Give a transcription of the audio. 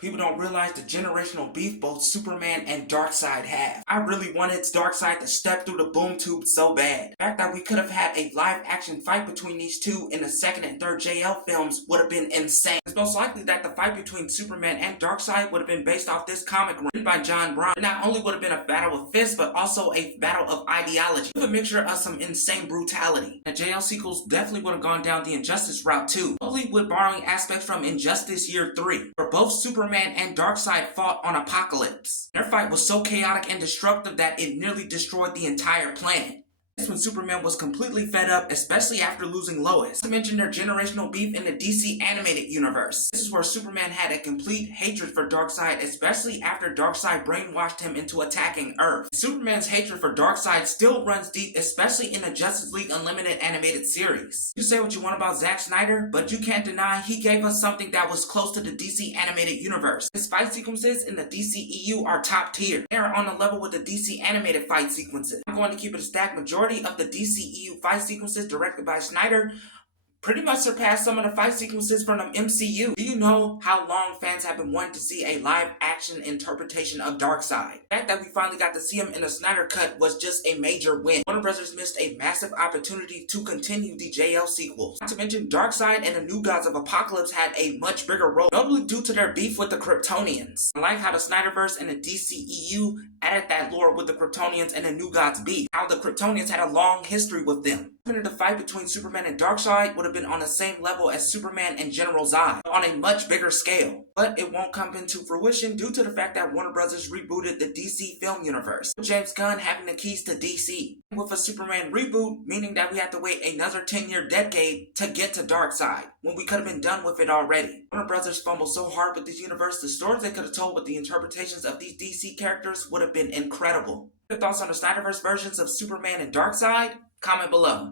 People don't realize the generational beef both Superman and Darkseid have. I really wanted Darkseid to step through the boom tube so bad. The fact that we could have had a live action fight between these two in the second and third JL films would have been insane. It's most likely that the fight between Superman and Darkseid would have been based off this comic written by John Byrne. It not only would have been a battle of fists, but also a battle of ideology, with a mixture of some insane brutality. The JL sequels definitely would have gone down the Injustice route too, totally with borrowing aspects from Injustice Year 3, where both Superman and Darkseid fought on Apokolips. Their fight was so chaotic and destructive that it nearly destroyed the entire planet. That's when Superman was completely fed up, especially after losing Lois. Not to mention their generational beef in the DC animated universe. This is where Superman had a complete hatred for Darkseid, especially after Darkseid brainwashed him into attacking Earth. Superman's hatred for Darkseid still runs deep, especially in the Justice League Unlimited animated series. You say what you want about Zack Snyder, but you can't deny he gave us something that was close to the DC animated universe. His fight sequences in the DCEU are top tier. They are on the level with the DC animated fight sequences. I'm going to keep it a stacked majority of the DCEU fight sequences directed by Snyder pretty much surpassed some of the fight sequences from the MCU. Do you know how long fans have been wanting to see a live-action interpretation of Darkseid? The fact that we finally got to see him in the Snyder Cut was just a major win. Warner Bros. Missed a massive opportunity to continue the JL sequels. Not to mention, Darkseid and the New Gods of Apokolips had a much bigger role, notably due to their beef with the Kryptonians. I like how the Snyderverse and the DCEU added that lore with the Kryptonians and the New Gods beef, how the Kryptonians had a long history with them. The fight between Superman and Darkseid would have been on the same level as Superman and General Zod, on a much bigger scale. But it won't come into fruition due to the fact that Warner Bros. Rebooted the DC film universe, with James Gunn having the keys to DC. With a Superman reboot, meaning that we have to wait another 10-year decade to get to Darkseid, when we could have been done with it already. Warner Bros. Fumbled so hard with this universe, the stories they could have told with the interpretations of these DC characters would have been incredible. Your thoughts on the Snyderverse versions of Superman and Darkseid? Comment below.